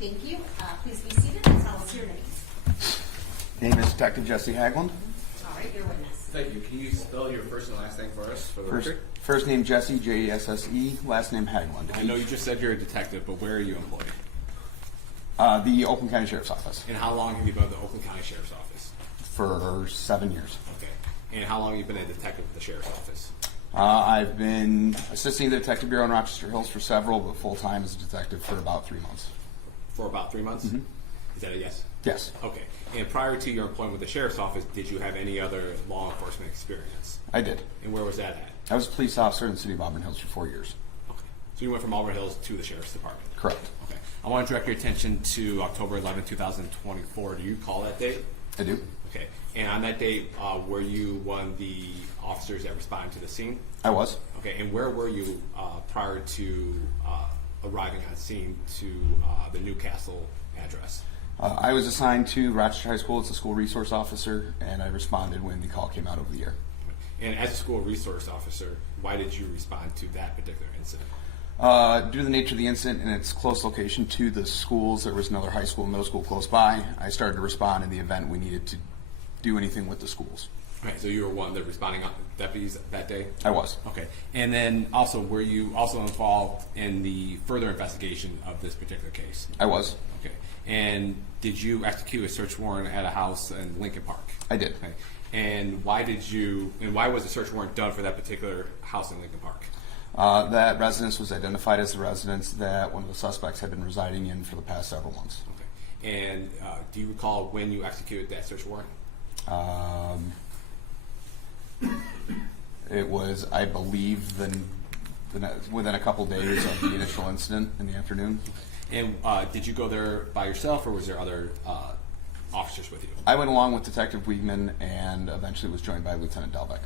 Thank you. Please be seated and tell us your names. Name is Detective Jesse Haglund. All right, your witness. Thank you. Can you spell your first and last name for us for the record? First name Jesse, Jesse, last name Haglund. I know you just said you're a detective, but where are you employed? The Oakland County Sheriff's Office And how long have you been at the Oakland County Sheriff's Office? for 7 years. Okay. And how long have you been a detective at the Sheriff's Office? I've been assisting the Detective Bureau in Rochester Hills for several, but full-time as a detective for about 3 months. For about 3 months? Mm-hmm. Is that a yes? Yes, Okay. And prior to your employment with the Sheriff's Office, did you have any other law enforcement experience? I did. And where was that at? I was a police officer in the city of Auburn Hills for 4 years. Okay. So you went from Auburn Hills to the Sheriff's Department? Correct. Okay. I want to direct your attention to October 11, 2024. Do you recall that date? I do. Okay. And on that date, were you one of the officers that responded to the scene? I was. Okay. And where were you prior to arriving on scene to the Newcastle address? I was assigned to Rochester High School as a school resource officer, and I responded when the call came out over the air. And as a school resource officer, why did you respond to that particular incident? Due to the nature of the incident and its close location to the schools, there was another high school and middle school close by. I started to respond in the event we needed to do anything with the schools. Okay, so you were one of the responding deputies that day? I was. Okay. And then also, were you also involved in the further investigation of this particular case? I was. Okay. And did you execute a search warrant at a house in Lincoln Park? I did. Okay. And why was the search warrant done for that particular house in Lincoln Park? That residence was identified as the residence that one of the suspects had been residing in for the past several months. Okay. And do you recall when you executed that search warrant? It was, I believe, within a couple days of the initial incident in the afternoon. And did you go there by yourself, or was there other officers with you? I went along with Detective Wiegman and eventually was joined by Lieutenant Delbeck.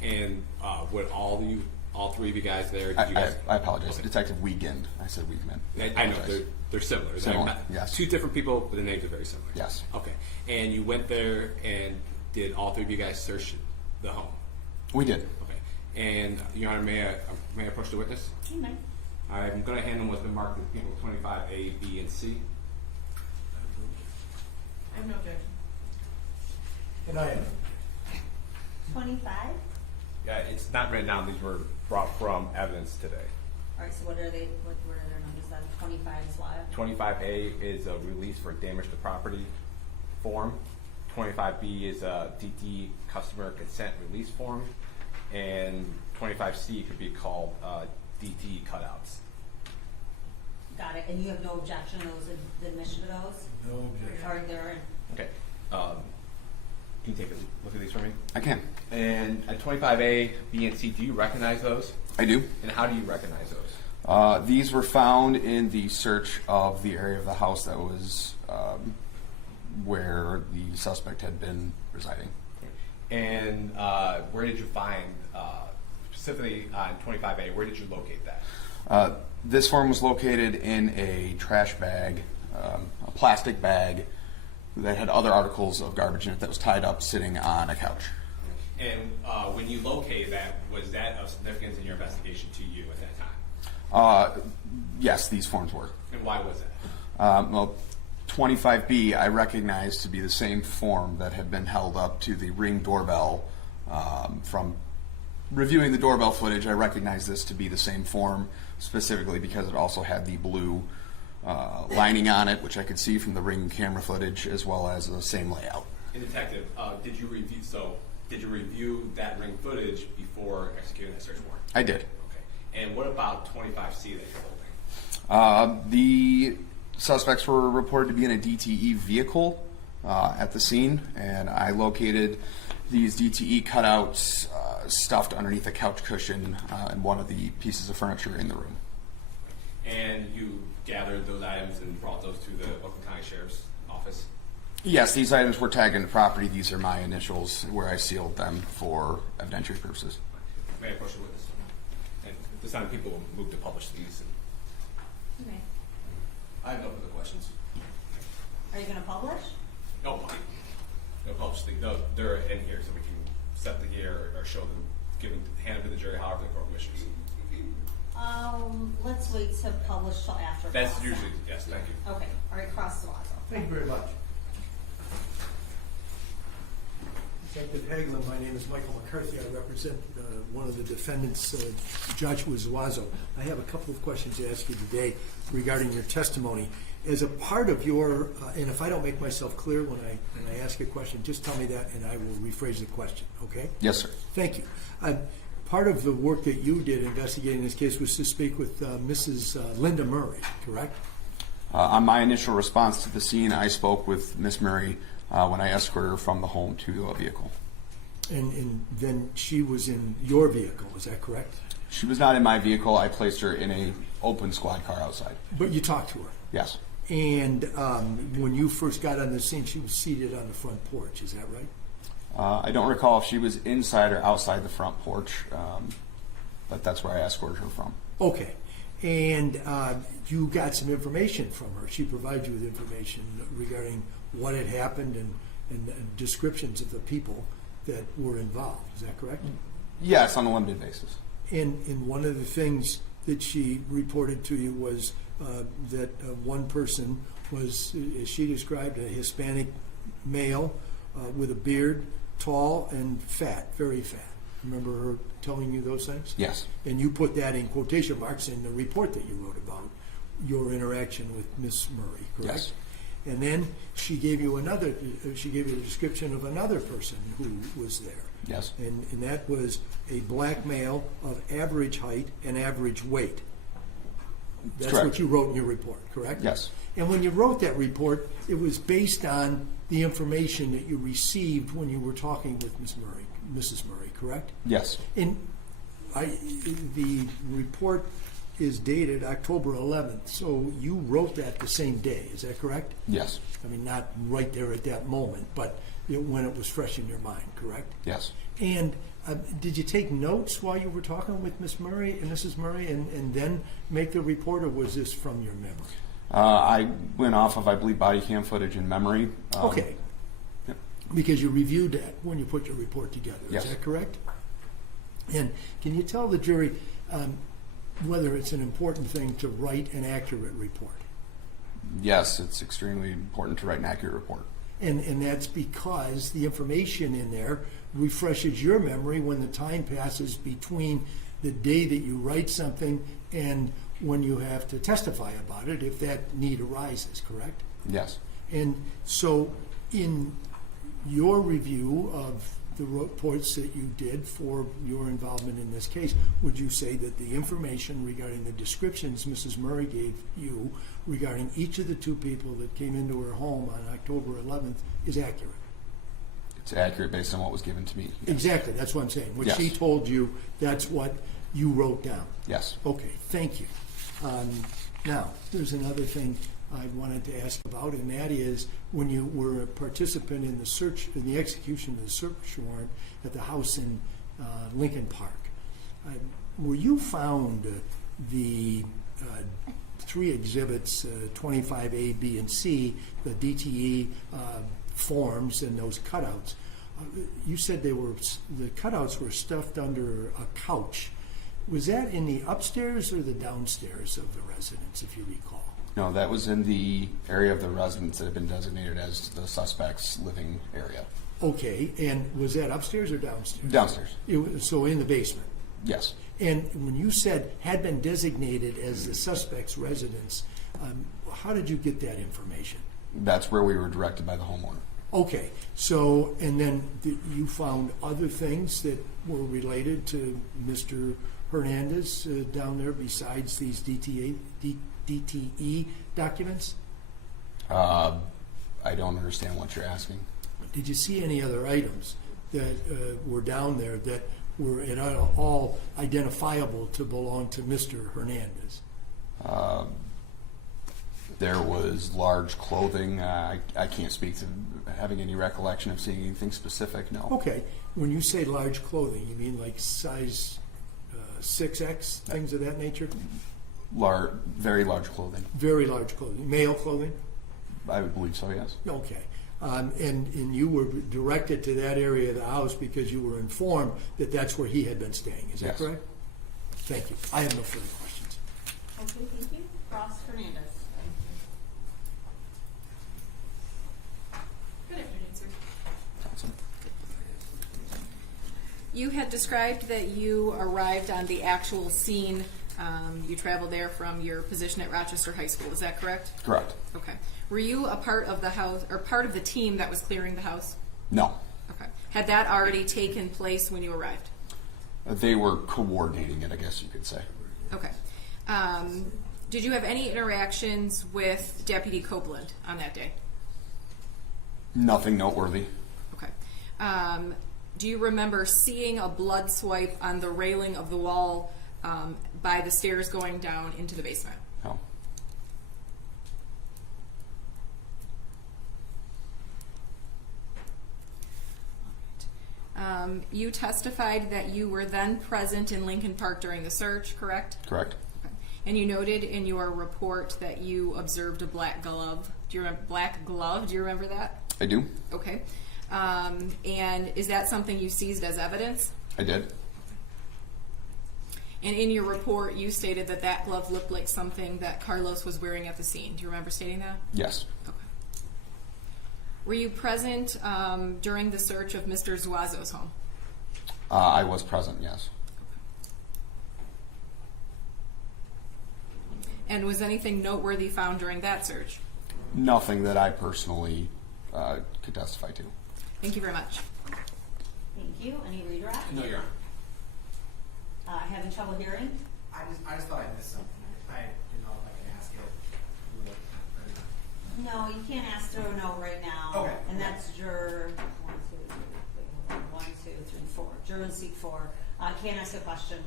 Okay. And would all three of you guys there? I apologize. Okay. Detective Wiegand. I said Wiegman. I know they're similar. Similar, They're yes. Two different people, but the names are very similar. Yes. Okay. And you went there, and did all three of you guys search the home? We did. Okay. And Your Honor, may I approach the witness? You may. I'm going to hand them what's been marked with people 25A, B, and C. I have no objection. And I am. 25? Yeah, it's not written down. These were brought from evidence today. All right, so what are their numbers then? 25 is what? 25A is a release for damage to property form. 25B is a DTE customer consent release form. And 25C could be called DTE cutouts. Got it. And you have no objection to the admission of those? No objection. Or they're Okay. Can you take a look at these for me? I can. And at 25A, B, and C, do you recognize those? I do. And how do you recognize those? These were found in the search of the area of the house that was where the suspect had been residing. And where did you find, specifically on 25A, where did you locate that? This form was located in a trash bag, a plastic bag that had other articles of garbage in it that was tied up sitting on a couch. And when you located that, was that of significance in your investigation to you at that time? Yes, these forms were. And why was that? Well, 25B I recognized to be the same form that had been held up to the Ring doorbell. From reviewing the doorbell footage, I recognized this to be the same form, specifically because it also had the blue lining on it, which I could see from the Ring camera footage, as well as the same layout. And Detective, did you review that Ring footage before executing that search warrant? I did. Okay. And what about 25C that you're holding? The suspects were reported to be in a DTE vehicle at the scene, and I located these DTE cutouts stuffed underneath a couch cushion in one of the pieces of furniture in the room. And you gathered those items and brought those to the Oakland County Sheriff's Office? Yes, these items were tagged into property. These are my initials where I sealed them for evidentiary purposes. May I approach the witness? And this time people will move to publish these. Okay. I have no further questions. Are you going to publish? No, they'll publish these. No, they're in here so we can set the gear or show them, hand them to the jury however the court wishes. Let's wait to publish till after. That's class. usually, yes, thank you. Okay, all right, cross the lines off. Thank you very much. Detective Haglund, my name is Michael McCarthy. I represent one of the defendants, Joshua Zuazo. I have a couple of questions to ask you today regarding your testimony. As a part of your, and if I don't make myself clear when I ask a question, just tell me that and I will rephrase the question, okay? Yes, sir. Thank you. Part of the work that you did investigating this case was to speak with Mrs. Linda Murray, correct? On my initial response to the scene, I spoke with Miss Murray when I escorted her from the home to a vehicle. And then she was in your vehicle, is that correct? She was not in my vehicle. I placed her in a open squad car outside. But you talked to her? Yes. And when you first got on the scene, she was seated on the front porch, is that right? I don't recall if she was inside or outside the front porch, but that's where I escorted her from. Okay. And you got some information from her. She provided you with information regarding what had happened and descriptions of the people that were involved. Is that correct? Yes, on a limited basis. And one of the things that she reported to you was that one person was, as she described, a Hispanic male with a beard, tall and fat, very fat. Remember her telling you those things? Yes. And you put that in quotation marks in the report that you wrote about your interaction with Miss Murray, correct? Yes. And then she gave you a description of another person who was there. Yes. And that was a black male of average height and average weight. That's correct. what you wrote in your report, correct? Yes. And when you wrote that report, it was based on the information that you received when you were talking with Mrs. Murray, correct? Yes. And the report is dated October 11th, so you wrote that the same day, is that correct? Yes. I mean, not right there at that moment, but when it was fresh in your mind, correct? Yes. And did you take notes while you were talking with Miss Murray and Mrs. Murray and then make the report, or was this from your memory? I went off of, I believe, body cam footage in memory. Okay. Yep. Because you reviewed that when you put your report together, Yes. is that correct? And can you tell the jury whether it's an important thing to write an accurate report? Yes, it's extremely important to write an accurate report. And that's because the information in there refreshes your memory when the time passes between the day that you write something and when you have to testify about it, if that need arises, correct? Yes. And so in your review of the reports that you did for your involvement in this case, would you say that the information regarding the descriptions Mrs. Murray gave you regarding each of the two people that came into her home on October 11th is accurate? It's accurate based on what was given to me. Yes. Exactly, that's what I'm saying. What Yes. she told you, that's what you wrote down. Yes. Okay, thank you. Now, there's another thing I wanted to ask about, and that is when you were a participant in the search, in the execution of the search warrant at the house in Lincoln Park, were you found the three exhibits, 25A, B, and C, the DTE forms and those cutouts? You said the cutouts were stuffed under a couch. Was that in the upstairs or the downstairs of the residence, if you recall? No, that was in the area of the residence that had been designated as the suspect's living area. Okay, and was that upstairs or downstairs? Downstairs. So in the basement? Yes. And when you said had been designated as the suspect's residence, how did you get that information? That's where we were directed by the homeowner. Okay, so, and then you found other things that were related to Mr. Hernandez down there besides these DTE documents? I don't understand what you're asking. Did you see any other items that were down there that were at all identifiable to belong to Mr. Hernandez? There was large clothing. I can't speak to having any recollection of seeing anything specific, no. Okay, when you say large clothing, you mean like size 6X, things of that nature? Very large clothing. Very large clothing. Male clothing? I would believe so, yes. Okay. And you were directed to that area of the house because you were informed that that's where he had been staying. Is that Yes. correct? Thank you. I have no further questions. Okay, thank you. Ross Fernandez. Good afternoon, sir. Awesome. You had described that you arrived on the actual scene. You traveled there from your position at Rochester High School. Is that correct? Correct. Okay. Were you a part of the house or part of the team that was clearing the house? No. Okay. Had that already taken place when you arrived? They were coordinating it, I guess you could say. Okay. Did you have any interactions with Deputy Copeland on that day? Nothing noteworthy. Okay. Do you remember seeing a blood swipe on the railing of the wall by the stairs going down into the basement? No. You testified that you were then present in Lincoln Park during the search, correct? Correct. Okay. And you noted in your report that you observed a black glove. Do you remember black glove? Do you remember that? I do. Okay. And is that something you seized as evidence? I did. And in your report, you stated that that glove looked like something that Carlos was wearing at the scene. Do you remember stating that? Yes. Okay. Were you present during the search of Mr. Zuazo's home? I was present, yes. And was anything noteworthy found during that search? Nothing that I personally could testify to. Thank you very much. Thank you. Any redirect? No, Your Honor. Having trouble hearing? I just thought I missed something. I didn't know if I could ask it. No, you can't ask to a no right now. Okay. And that's juror 1, 2, 3, 4. Juror in seat 4. Can't ask a question.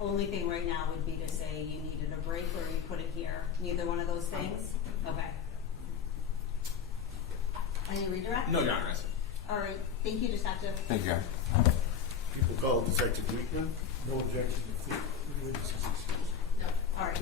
Only thing right now would be to say you needed a break or you put it here. Neither one of those things? Okay. Any redirect? No, Your Honor. Yes. All right. Thank you, Detective. Thank you, guys. People call it Detective Weekman. No objection. All right.